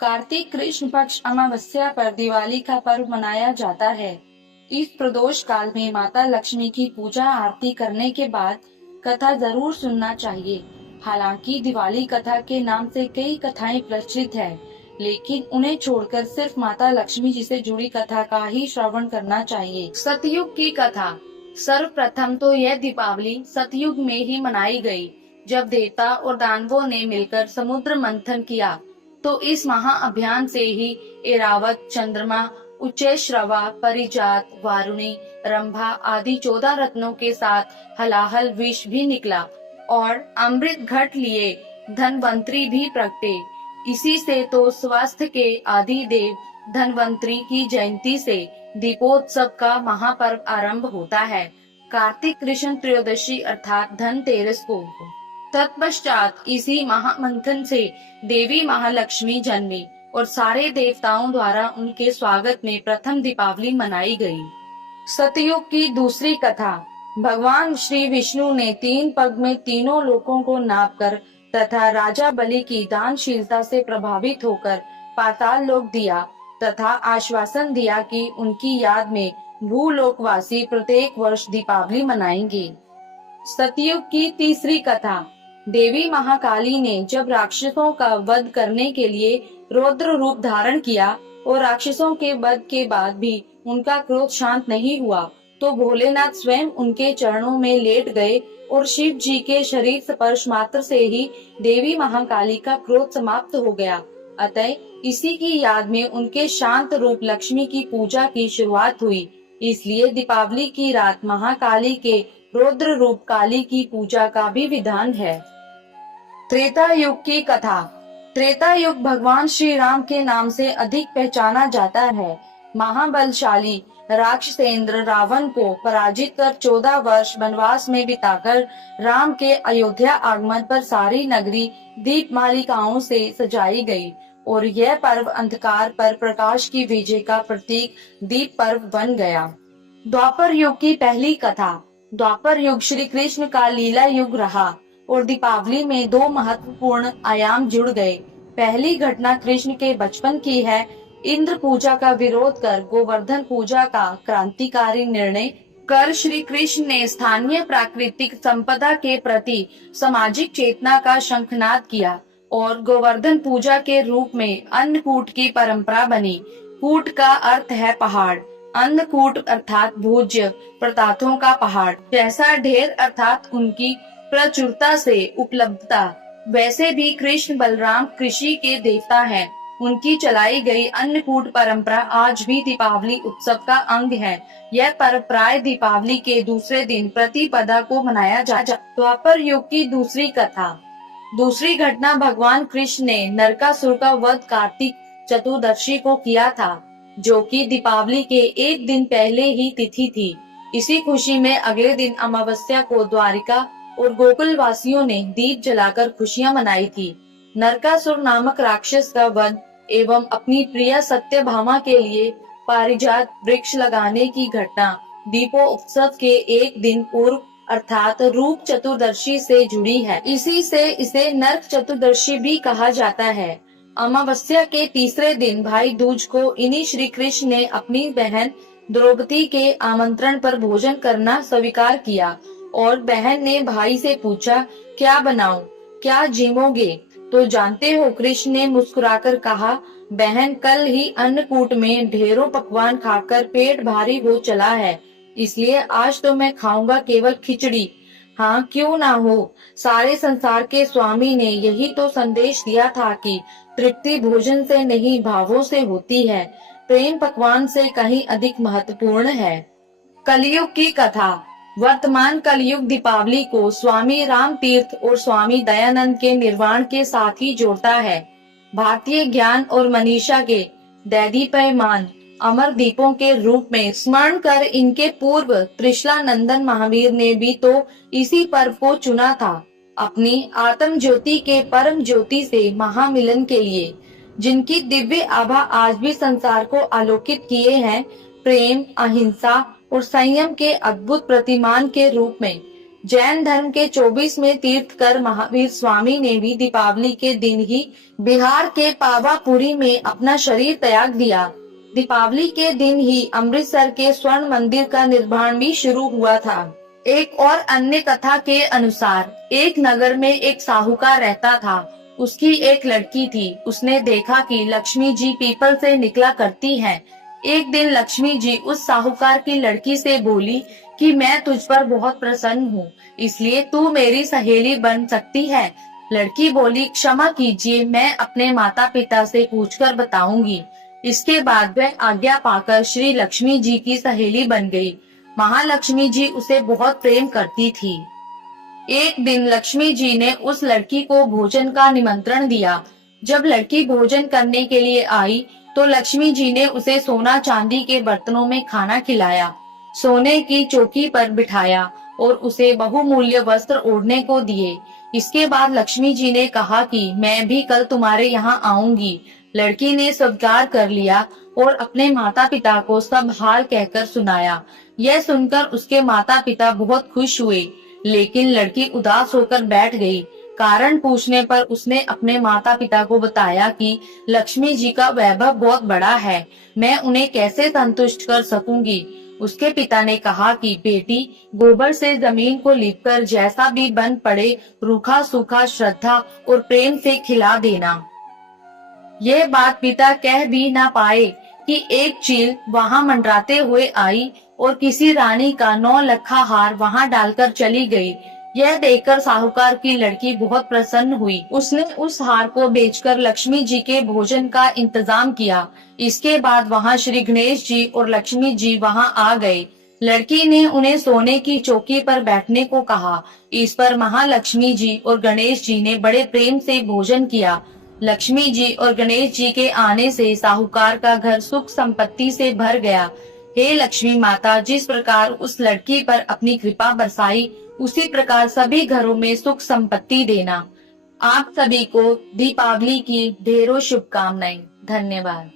कार्तिक कृष्ण पक्ष अमावस्या पर दिवाली का पर्व मनाया जाता है। इस प्रदोष काल में माता लक्ष्मी की पूजा आरती करने के बाद कथा जरूर सुनना चाहिए। हालांकि दिवाली कथा के नाम से कई कथाएं प्रचलित है, लेकिन उन्हें छोड़कर सिर्फ माता लक्ष्मी जी से जुड़ी कथा का ही श्रवण करना चाहिए। सतयुग की कथा। सर्वप्रथम तो यह दीपावली सतयुग में ही मनाई गई, जब देवता और दानवों ने मिलकर समुद्र मंथन किया। तो इस महाअभियान से ही एरावत, चंद्रमा, उच्चैश्रवा, परिजात, वारुणी, रंभा आदि 14 रत्नों के साथ हलाहल विष भी निकला और अमृत घट लिए धनवंतरी भी प्रगटे। इसी से तो स्वास्थ्य के आदि देव धनवंतरी की जयंती से दीपोत्सव का महापर्व आरंभ होता है। कार्तिक कृष्ण त्रयोदशी अर्थात धनतेरस को। तत्पश्चात इसी महामंथन से देवी महालक्ष्मी जन्मी और सारे देवताओं द्वारा उनके स्वागत में प्रथम दीपावली मनाई गई। सतयुग की दूसरी कथा। भगवान श्री विष्णु ने 3 पग में तीनों लोकों को नापकर तथा राजा बलि की दानशीलता से प्रभावित होकर पाताल लोक दिया तथा आश्वासन दिया कि उनकी याद में भूलोकवासी प्रत्येक वर्ष दीपावली मनाएंगे। सतयुग की तीसरी कथा। देवी महाकाली ने जब राक्षसों का वध करने के लिए रौद्र रूप धारण किया और राक्षसों के वध के बाद भी उनका क्रोध शांत नहीं हुआ, तो भोलेनाथ स्वयं उनके चरणों में लेट गए और शिव जी के शरीर स्पर्श मात्र से ही देवी महाकाली का क्रोध समाप्त हो गया। अतः इसी की याद में उनके शांत रूप लक्ष्मी की पूजा की शुरुआत हुई। इसलिए दीपावली की रात महाकाली के रौद्र रूप काली की पूजा का भी विधान है। त्रेता युग की कथा। त्रेता युग भगवान श्री राम के नाम से अधिक पहचाना जाता है। महाबलशाली राक्षसेंद्र रावण को पराजित कर 14 वर्ष वनवास में बिताकर राम के अयोध्या आगमन पर सारी नगरी दीप मालिकाओं से सजाई गई और यह पर्व अंधकार पर प्रकाश की विजय का प्रतीक दीप पर्व बन गया। द्वापर युग की पहली कथा। द्वापर युग श्री कृष्ण का लीला युग रहा और दीपावली में 2 महत्वपूर्ण आयाम जुड़ गए। पहली घटना कृष्ण के बचपन की है। इंद्र पूजा का विरोध कर गोवर्धन पूजा का क्रांतिकारी निर्णय कर श्री कृष्ण ने स्थानीय प्राकृतिक संपदा के प्रति सामाजिक चेतना का शंखनाद किया और गोवर्धन पूजा के रूप में अन्नकूट की परंपरा बनी। कूट का अर्थ है पहाड़, अन्नकूट अर्थात भोज्य पदार्थों का पहाड़। जैसा ढेर अर्थात उनकी प्रचुरता से उपलब्धता, वैसे भी कृष्ण बलराम कृषि के देवता हैं। उनकी चलाई गई अन्नकूट परंपरा आज भी दीपावली उत्सव का अंग है। यह पर्व प्राय दीपावली के दूसरे दिन प्रतिपदा को मनाया जाता। द्वापर युग की दूसरी कथा। दूसरी घटना भगवान कृष्ण ने नरकासुर का वध कार्तिक चतुर्दशी को किया था, जो कि दीपावली के एक दिन पहले ही तिथि थी। इसी खुशी में अगले दिन अमावस्या को द्वारिका और गोकुल वासियों ने दीप जलाकर खुशियां मनाई थी। नरकासुर नामक राक्षस का वध एवं अपनी प्रिय सत्यभामा के लिए पारिजात वृक्ष लगाने की घटना दीपोत्सव के एक दिन पूर्व अर्थात रूप चतुर्दशी से जुड़ी है। इसी से इसे नरक चतुर्दशी भी कहा जाता है। अमावस्या के तीसरे दिन भाई दूज को इन्हीं श्री कृष्ण ने अपनी बहन द्रौपदी के आमंत्रण पर भोजन करना स्वीकार किया और बहन ने भाई से पूछा, क्या बनाऊं, क्या जीमोगे? तो जानते हो, कृष्ण ने मुस्कुराकर कहा, बहन कल ही अन्नकूट में ढेरों पकवान खाकर पेट भारी हो चला है, इसलिए आज तो मैं खाऊंगा केवल खिचड़ी। हाँ, क्यों ना हो, सारे संसार के स्वामी ने यही तो संदेश दिया था कि तृप्ति भोजन से नहीं भावों से होती है। प्रेम पकवान से कहीं अधिक महत्वपूर्ण है। कलयुग की कथा। वर्तमान कलयुग दीपावली को स्वामी राम तीर्थ और स्वामी दयानंद के निर्वाण के साथ ही जोड़ता है। भारतीय ज्ञान और मनीषा के दैदीप्यमान अमर दीपों के रूप में स्मरण कर इनके पूर्व त्रिशला नंदन महावीर ने भी तो इसी पर्व को चुना था अपनी आत्म ज्योति के परम ज्योति से महामिलन के लिए, जिनकी दिव्य आभा आज भी संसार को आलोकित किए हैं प्रेम, अहिंसा और संयम के अद्भुत प्रतिमान के रूप में। जैन धर्म के 24वें तीर्थकर महावीर स्वामी ने भी दीपावली के दिन ही बिहार के पावापुरी में अपना शरीर त्याग दिया। दीपावली के दिन ही अमृतसर के स्वर्ण मंदिर का निर्माण भी शुरू हुआ था। एक और अन्य कथा के अनुसार एक नगर में एक साहूकार रहता था। उसकी एक लड़की थी। उसने देखा कि लक्ष्मी जी पीपल से निकला करती हैं। एक दिन लक्ष्मी जी उस साहूकार की लड़की से बोली कि मैं तुझ पर बहुत प्रसन्न हूँ, इसलिए तू मेरी सहेली बन सकती है। लड़की बोली, क्षमा कीजिए, मैं अपने माता पिता से पूछकर बताऊंगी। इसके बाद वह आज्ञा पाकर श्री लक्ष्मी जी की सहेली बन गई। महालक्ष्मी जी उसे बहुत प्रेम करती थी। एक दिन लक्ष्मी जी ने उस लड़की को भोजन का निमंत्रण दिया। जब लड़की भोजन करने के लिए आई तो लक्ष्मी जी ने उसे सोना चांदी के बर्तनों में खाना खिलाया, सोने की चौकी पर बिठाया और उसे बहुमूल्य वस्त्र ओढ़ने को दिए। इसके बाद लक्ष्मी जी ने कहा कि मैं भी कल तुम्हारे यहाँ आऊंगी। लड़की ने स्वीकार कर लिया और अपने माता पिता को सब हाल कहकर सुनाया। यह सुनकर उसके माता पिता बहुत खुश हुए, लेकिन लड़की उदास होकर बैठ गई। कारण पूछने पर उसने अपने माता पिता को बताया कि लक्ष्मी जी का वैभव बहुत बड़ा है, मैं उन्हें कैसे संतुष्ट कर सकूंगी। उसके पिता ने कहा कि बेटी, गोबर से जमीन को लीपकर जैसा भी बन पड़े रूखा सूखा श्रद्धा और प्रेम से खिला देना। ये बात पिता कह भी ना पाए कि एक चील वहां मंडराते हुए आई और किसी रानी का 9 लखा हार वहां डालकर चली गई। यह देखकर साहूकार की लड़की बहुत प्रसन्न हुई। उसने उस हार को बेचकर लक्ष्मी जी के भोजन का इंतजाम किया। इसके बाद वहां श्री गणेश जी और लक्ष्मी जी वहां आ गए। लड़की ने उन्हें सोने की चौकी पर बैठने को कहा। इस पर महालक्ष्मी जी और गणेश जी ने बड़े प्रेम से भोजन किया। लक्ष्मी जी और गणेश जी के आने से साहूकार का घर सुख संपत्ति से भर गया। हे लक्ष्मी माता, जिस प्रकार उस लड़की पर अपनी कृपा बरसाई, उसी प्रकार सभी घरों में सुख संपत्ति देना। आप सभी को दीपावली की ढेरों शुभकामनाएं। धन्यवाद।